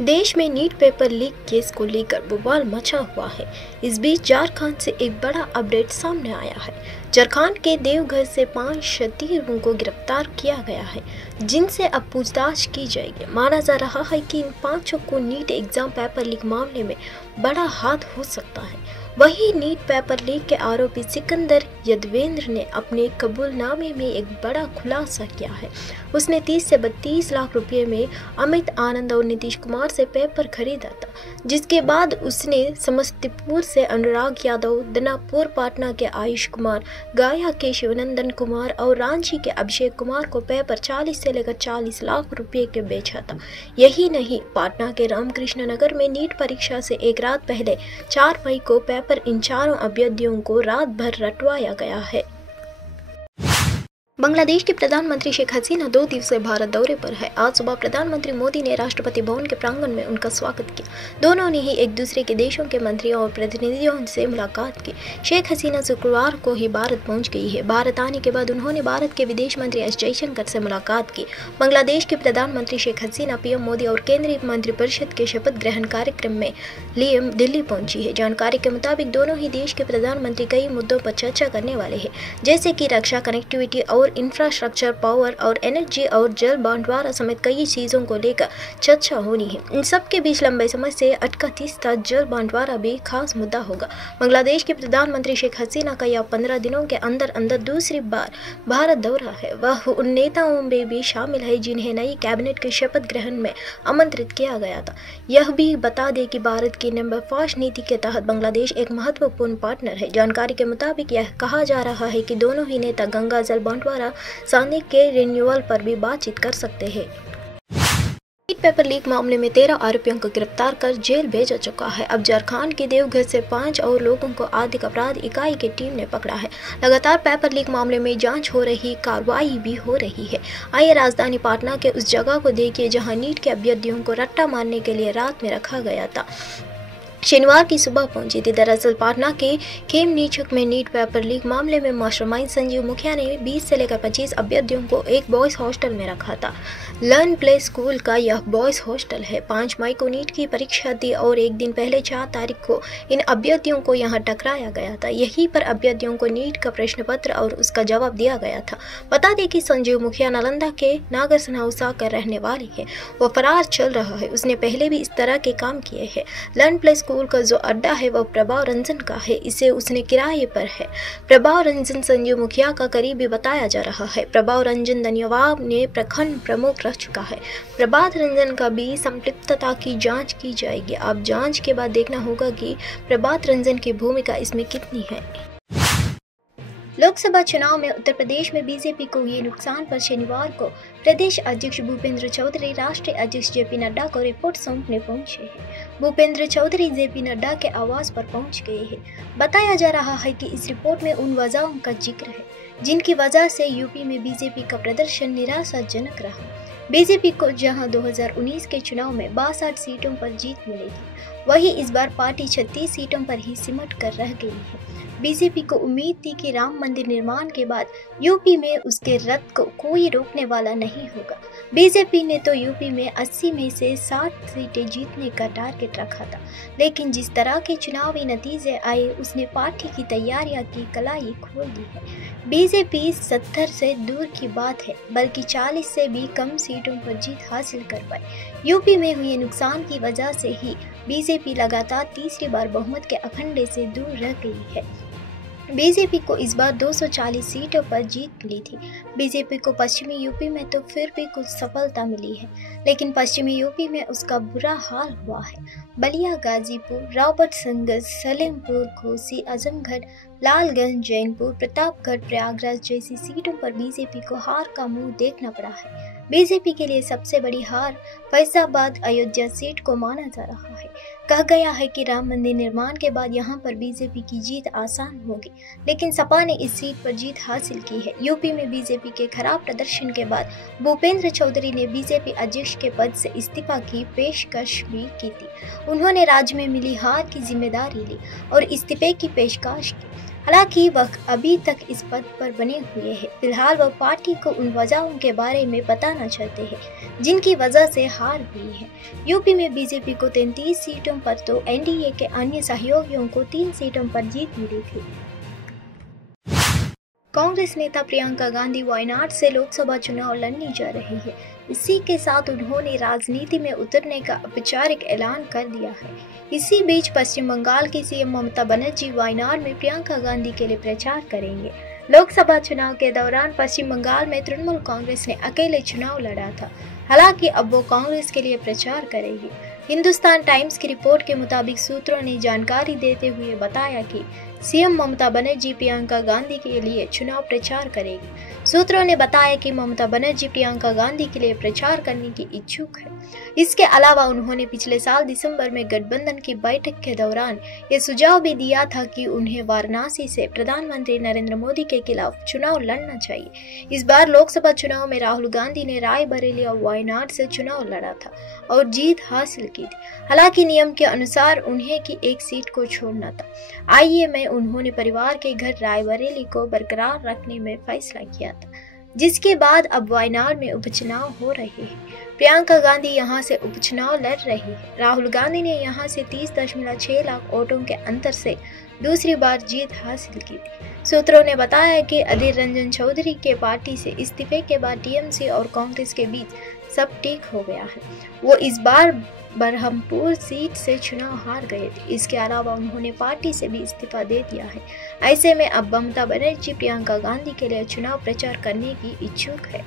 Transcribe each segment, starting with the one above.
देश में NEET paper leak case को लेकर बवाल मचा हुआ है। इस बीच झारखंड से एक बड़ा अपडेट सामने आया है। झारखंड के देवघर से 5 क्षत्रियों को गिरफ्तार किया गया है, जिनसे अब पूछताछ की जाएगी। माना जा रहा है कि इन 5 को नीट एग्जाम पेपर लीक मामले में बड़ा हाथ हो सकता है। वहीं नीट पेपर लीक के आरोपी सिकंदर यादवेंद्र ने अपने कबूलनामे में एक बड़ा खुलासा किया है। उसने 30 से 32 लाख रुपए में अमित आनंद और नीतीश कुमार से पेपर खरीदा था, जिसके बाद उसने समस्तीपुर से अनुराग यादव, दनापुर पाटना के आयुष कुमार, गया के शिवनंदन कुमार और रांची के अभिषेक कुमार को पेपर 40 से लेकर 40 लाख रुपए के बेचा था। यही नहीं, पाटना के रामकृष्ण नगर में नीट परीक्षा से एक रात पहले 4 मई को पर इन चारों अभ्यर्थियों को रात भर रटवाया गया है। बांग्लादेश की प्रधानमंत्री शेख हसीना 2 दिवसीय भारत दौरे पर है। आज सुबह प्रधानमंत्री मोदी ने राष्ट्रपति भवन के प्रांगण में उनका स्वागत किया। दोनों ने ही एक दूसरे के देशों के मंत्रियों और प्रतिनिधियों से मुलाकात की। शेख हसीना शुक्रवार को ही भारत पहुंच गई है। भारत आने के बाद उन्होंने भारत के विदेश मंत्री एस जयशंकर से मुलाकात की। बांग्लादेश की प्रधानमंत्री शेख हसीना पीएम मोदी और केंद्रीय मंत्रिपरिषद के शपथ ग्रहण कार्यक्रम में लिए दिल्ली पहुंची है। जानकारी के मुताबिक दोनों ही देश के प्रधानमंत्री कई मुद्दों पर चर्चा करने वाले हैं, जैसे कि रक्षा, कनेक्टिविटी और इंफ्रास्ट्रक्चर, पावर और एनर्जी और जल बंटवारा समेत कई चीजों को लेकर चर्चा होनी है। इन सब के बीच लंबे समय से अटका तीस्ता जल बंटवारा भी खास मुद्दा होगा। बांग्लादेश के प्रधानमंत्री शेख हसीना का यह 15 दिनों के अंदर अंदर दूसरी बार भारत दौरा है। वह उन नेताओं में भी शामिल है जिन्हें नई कैबिनेट के शपथ ग्रहण में आमंत्रित किया गया था। यह भी बता दें कि भारत की नंबर 5 नीति के तहत बांग्लादेश एक महत्वपूर्ण पार्टनर है। जानकारी के मुताबिक यह कहा जा रहा है कि दोनों ही नेता गंगा जल बंटवारा साधने के रिन्यूअल पर भी बातचीत कर सकते हैं। नीट पेपर लीक मामले में 13 आरोपियों को गिरफ्तार कर जेल भेजा चुका है। अब झारखंड के देवघर से 5 और लोगों को आर्थिक अपराध इकाई की टीम ने पकड़ा है। लगातार पेपर लीक मामले में जांच हो रही, कार्रवाई भी हो रही है। आइए राजधानी पाटना के उस जगह को देखिए जहां नीट के अभ्यर्थियों को रट्टा मारने के लिए रात में रखा गया था। शनिवार की सुबह पहुंची थी। दरअसल पाटना के खेमनीचक में नीट पेपर लीक मामले में मास्टरमाइंड संजीव मुखिया ने 20 से लेकर 25 अभ्यर्थियों को एक बॉयज हॉस्टल में रखा था। लर्न प्ले स्कूल का यह बॉयज हॉस्टल है। 5 मई को नीट की परीक्षा थी और एक दिन पहले 4 तारीख को इन अभ्यर्थियों को यहां टकराया गया था। यहीं पर अभ्यर्थियों को नीट का प्रश्न पत्र और उसका जवाब दिया गया था। बता दें कि संजीव मुखिया नालंदा के नागर सनौसा का रहने वाली है। वह फरार चल रहा है। उसने पहले भी इस तरह के काम किए हैं। लर्न प्ले स्कूल का जो अड्डा है वह प्रभाव रंजन का है। इसे उसने किराए पर है। प्रभाव रंजन संजीव मुखिया का करीबी बताया जा रहा है। प्रभाव रंजन धन्यवाद ने प्रखंड प्रमुख रह चुका है। प्रभात रंजन का भी संलिप्तता की जांच की जाएगी। अब जांच के बाद देखना होगा कि प्रभात रंजन की भूमिका इसमें कितनी है। लोकसभा चुनाव में उत्तर प्रदेश में बीजेपी को हुए नुकसान पर शनिवार को प्रदेश अध्यक्ष भूपेंद्र चौधरी राष्ट्रीय अध्यक्ष जेपी नड्डा को रिपोर्ट सौंपने पहुंचे हैं। भूपेंद्र चौधरी जेपी नड्डा के आवास पर पहुंच गए हैं। बताया जा रहा है कि इस रिपोर्ट में उन वजहों का जिक्र है जिनकी वजह से यूपी में बीजेपी का प्रदर्शन निराशाजनक रहा। बीजेपी को जहां 2019 के चुनाव में 62 सीटों पर जीत मिली थी, वहीं इस बार पार्टी 36 सीटों पर ही सिमट कर रह गई है। बीजेपी को उम्मीद थी कि राम मंदिर निर्माण के बाद यूपी में उसके रथ को कोई रोकने वाला नहीं होगा। बीजेपी ने तो यूपी में 80 में से 60 सीटें जीतने का टारगेट रखा था, लेकिन जिस तरह के चुनावी नतीजे आए उसने पार्टी की तैयारियां की कलाई खोल दी है। बीजेपी 70 से दूर की बात है, बल्कि 40 से भी कम सीटों पर जीत हासिल कर पाई। यूपी में हुए नुकसान की वजह से ही बीजेपी लगातार तीसरी बार बहुमत के अखंडे से दूर रह गई है। बीजेपी को इस बार 240 सीटों पर जीत मिली थी। बीजेपी को पश्चिमी यूपी में तो फिर भी कुछ सफलता मिली है, लेकिन पश्चिमी यूपी में उसका बुरा हाल हुआ है। बलिया, गाजीपुर, राबर्ट्सगंज, सलेमपुर, घोसी, आजमगढ़, लालगंज, जैनपुर, प्रतापगढ़, प्रयागराज जैसी सीटों पर बीजेपी को हार का मुंह देखना पड़ा है। बीजेपी के लिए सबसे बड़ी हार फैजाबाद, अयोध्या सीट को माना जा रहा है। कहा गया है कि राम मंदिर निर्माण के बाद यहां पर बीजेपी की जीत आसान होगी, लेकिन सपा ने इस सीट पर जीत हासिल की है। यूपी में बीजेपी के खराब प्रदर्शन के बाद भूपेंद्र चौधरी ने बीजेपी अध्यक्ष के पद से इस्तीफा की पेशकश भी की थी। उन्होंने राज्य में मिली हार की जिम्मेदारी ली और इस्तीफे की पेशकश की। हालांकि वह अभी तक इस पद पर बने हुए हैं। फिलहाल वह पार्टी को उन वजहों के बारे में बताना चाहते हैं जिनकी वजह से हार हुई है। यूपी में बीजेपी को 33 सीटों पर तो एनडीए के अन्य सहयोगियों को 3 सीटों पर जीत मिली थी। कांग्रेस नेता प्रियंका गांधी वायनाड से लोकसभा चुनाव लड़ने जा रही है। इसी के साथ उन्होंने राजनीति में उतरने का औपचारिक ऐलान कर दिया है। इसी बीच पश्चिम बंगाल की सीएम ममता बनर्जी वायनाड में प्रियंका गांधी के लिए प्रचार करेंगे। लोकसभा चुनाव के दौरान पश्चिम बंगाल में तृणमूल कांग्रेस ने अकेले चुनाव लड़ा था। हालांकि अब वो कांग्रेस के लिए प्रचार करेगी। हिंदुस्तान टाइम्स की रिपोर्ट के मुताबिक सूत्रों ने जानकारी देते हुए बताया कि सीएम ममता बनर्जी प्रियंका गांधी के लिए चुनाव प्रचार करेगी। सूत्रों ने बताया कि ममता बनर्जी प्रियंका गांधी के लिए प्रचार करने की इच्छुक है। इसके अलावा उन्होंने पिछले साल दिसंबर में गठबंधन की बैठक के दौरान ये सुझाव भी दिया था कि उन्हें वाराणसी से प्रधानमंत्री नरेंद्र मोदी के खिलाफ चुनाव लड़ना चाहिए। इस बार लोकसभा चुनाव में राहुल गांधी ने रायबरेली और वायनाड से चुनाव लड़ा था और जीत हासिल की थी। हालांकि नियम के अनुसार उन्हें की एक सीट को छोड़ना था। आईए में उन्होंने परिवार के घर रायबरेली को बरकरार रखने में फैसला किया था, जिसके बाद अब वायनाड में उपचुनाव हो रहे हैं। प्रियंका गांधी यहां से उपचुनाव लड़ रही है। राहुल गांधी ने यहां से 30.6 लाख वोटों के अंतर से दूसरी बार जीत हासिल की थी। सूत्रों ने बताया कि अधीर रंजन चौधरी के पार्टी से इस्तीफे के बाद टीएमसी और कांग्रेस के बीच सब ठीक हो गया है। वो इस बार बरहमपुर सीट से चुनाव हार गए थे। इसके अलावा उन्होंने पार्टी से भी इस्तीफा दे दिया है। ऐसे में अब ममता बनर्जी प्रियंका गांधी के लिए चुनाव प्रचार करने की इच्छुक है।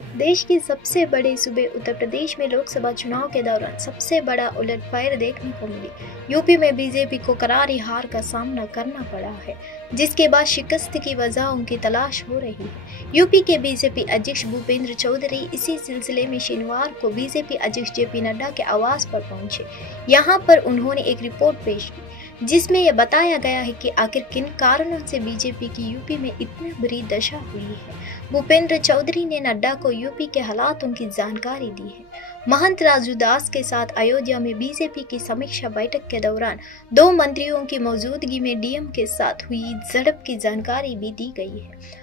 देश के सबसे बड़े सूबे उत्तर प्रदेश में लोकसभा चुनाव के दौरान सबसे बड़ा उलटफेर देखने को मिली। यूपी में बीजेपी को करारी हार का सामना करना पड़ा है, जिसके बाद शिकस्त की वजहों की तलाश हो रही है। यूपी के बीजेपी अध्यक्ष भूपेंद्र चौधरी इसी सिलसिले में शनिवार को बीजेपी अध्यक्ष जेपी नड्डा के आवास पर पहुंचे। यहां पर उन्होंने एक रिपोर्ट पेश की जिसमें यह बताया गया है कि आखिर किन कारणों से बीजेपी की यूपी में इतनी बुरी दशा हुई है। भूपेंद्र चौधरी ने नड्डा को यूपी के हालातों की जानकारी दी है। महंत राजू दास के साथ अयोध्या में बीजेपी की समीक्षा बैठक के दौरान 2 मंत्रियों की मौजूदगी में डीएम के साथ हुई झड़प की जानकारी भी दी गई है।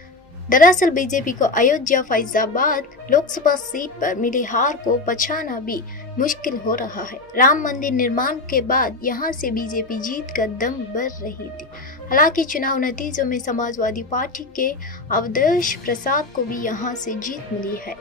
दरअसल बीजेपी को अयोध्या फैजाबाद लोकसभा सीट पर मिली हार को पछाना भी मुश्किल हो रहा है। राम मंदिर निर्माण के बाद यहां से बीजेपी जीत का दम बढ़ रही थी। हालांकि चुनाव नतीजों में समाजवादी पार्टी के अवधेश प्रसाद को भी यहां से जीत मिली है।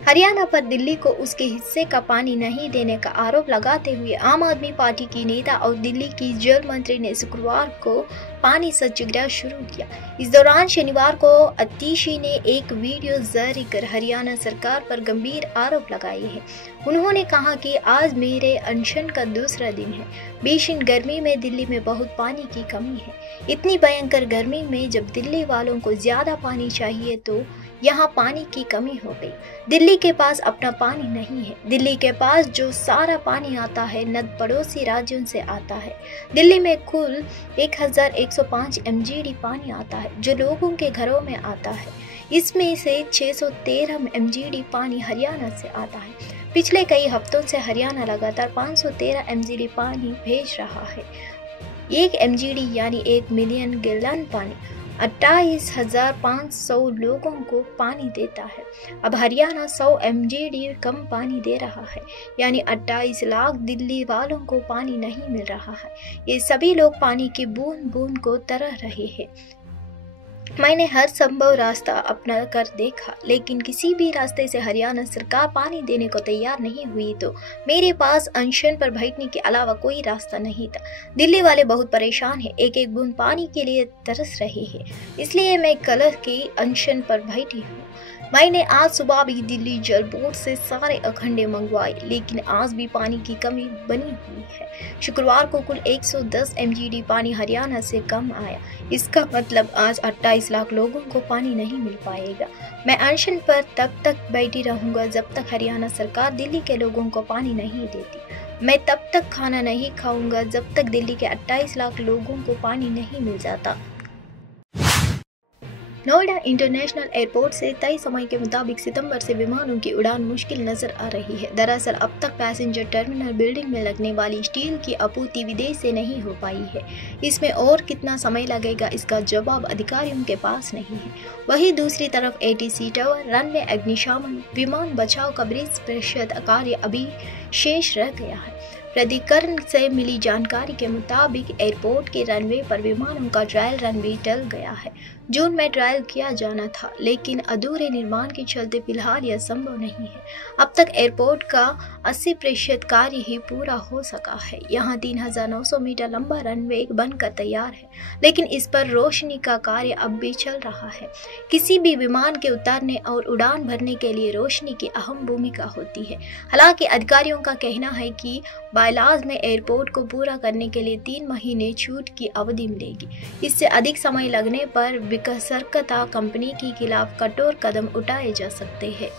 हरियाणा पर दिल्ली को उसके हिस्से का पानी नहीं देने का आरोप लगाते हुए आम आदमी पार्टी की नेता और दिल्ली की जल मंत्री ने शुक्रवार को पानी सत्याग्रह शुरू किया। इस दौरान शनिवार को अतीशी ने एक वीडियो जारी कर हरियाणा सरकार पर गंभीर आरोप लगाए हैं। उन्होंने कहा कि आज मेरे अनशन का दूसरा दिन है। भीषण गर्मी में दिल्ली में बहुत पानी की कमी है। इतनी भयंकर गर्मी में जब दिल्ली वालों को ज्यादा पानी चाहिए तो यहाँ पानी की कमी हो गई। दिल्ली के पास अपना पानी नहीं है। दिल्ली के पास जो सारा पानी आता है नद पड़ोसी राज्यों से आता है। दिल्ली में कुल 1105 MGD पानी आता है जो लोगों के घरों में आता है। इसमें से 613 MGD पानी हरियाणा से आता है। पिछले कई हफ्तों से हरियाणा लगातार 513 MGD पानी भेज रहा है। 1 MGD यानी 1 मिलियन गैलन पानी 28,500 लोगों को पानी देता है। अब हरियाणा 100 MGD कम पानी दे रहा है, यानी 28 लाख दिल्ली वालों को पानी नहीं मिल रहा है। ये सभी लोग पानी की बूंद बूंद को तरह रहे हैं। मैंने हर संभव रास्ता अपना कर देखा, लेकिन किसी भी रास्ते से हरियाणा सरकार पानी देने को तैयार नहीं हुई तो मेरे पास अनशन पर बैठने के अलावा कोई रास्ता नहीं था। दिल्ली वाले बहुत परेशान हैं, एक एक बूंद पानी के लिए तरस रहे हैं, इसलिए मैं कल की अनशन पर बैठी हूँ। मैंने आज सुबह भी दिल्ली जल बोर्ड से सारे अखंडे मंगवाए, लेकिन आज भी पानी की कमी बनी हुई है। शुक्रवार को कुल 110 MGD पानी हरियाणा से कम आया। इसका मतलब आज 28 लाख लोगों को पानी नहीं मिल पाएगा। मैं अनशन पर तब तक बैठी रहूंगा जब तक हरियाणा सरकार दिल्ली के लोगों को पानी नहीं देती। मैं तब तक खाना नहीं खाऊंगा जब तक दिल्ली के 28 लाख लोगों को पानी नहीं मिल जाता। नोएडा इंटरनेशनल एयरपोर्ट से तय समय के मुताबिक सितंबर से विमानों की उड़ान मुश्किल नजर आ रही है। दरअसल अब तक पैसेंजर टर्मिनल बिल्डिंग में लगने वाली स्टील की आपूर्ति विदेश से नहीं हो पाई है। इसमें और कितना समय लगेगा, इसका जवाब अधिकारियों के पास नहीं है। वहीं दूसरी तरफ ATC टावर, रनवे, अग्निशमन, विमान बचाव का 20% कार्य अभी शेष रह गया है। प्राधिकरण से मिली जानकारी के मुताबिक एयरपोर्ट के रनवे पर विमानों का ट्रायल रन भी टल गया है। जून में ट्रायल किया जाना था, लेकिन अधूरे निर्माण के चलते फिलहाल यह संभव नहीं है। अब तक एयरपोर्ट का 80% कार्य ही पूरा हो सका है। यहाँ 3900 मीटर लंबा रनवे बनकर तैयार है, लेकिन इस पर रोशनी का कार्य अब भी चल रहा है। किसी भी विमान के उतारने और उड़ान भरने के लिए रोशनी की अहम भूमिका होती है। हालांकि अधिकारियों का कहना है कि बायलाज में एयरपोर्ट को पूरा करने के लिए 3 महीने छूट की अवधि मिलेगी। इससे अधिक समय लगने पर विकसरकता कंपनी के खिलाफ कठोर कदम उठाए जा सकते हैं।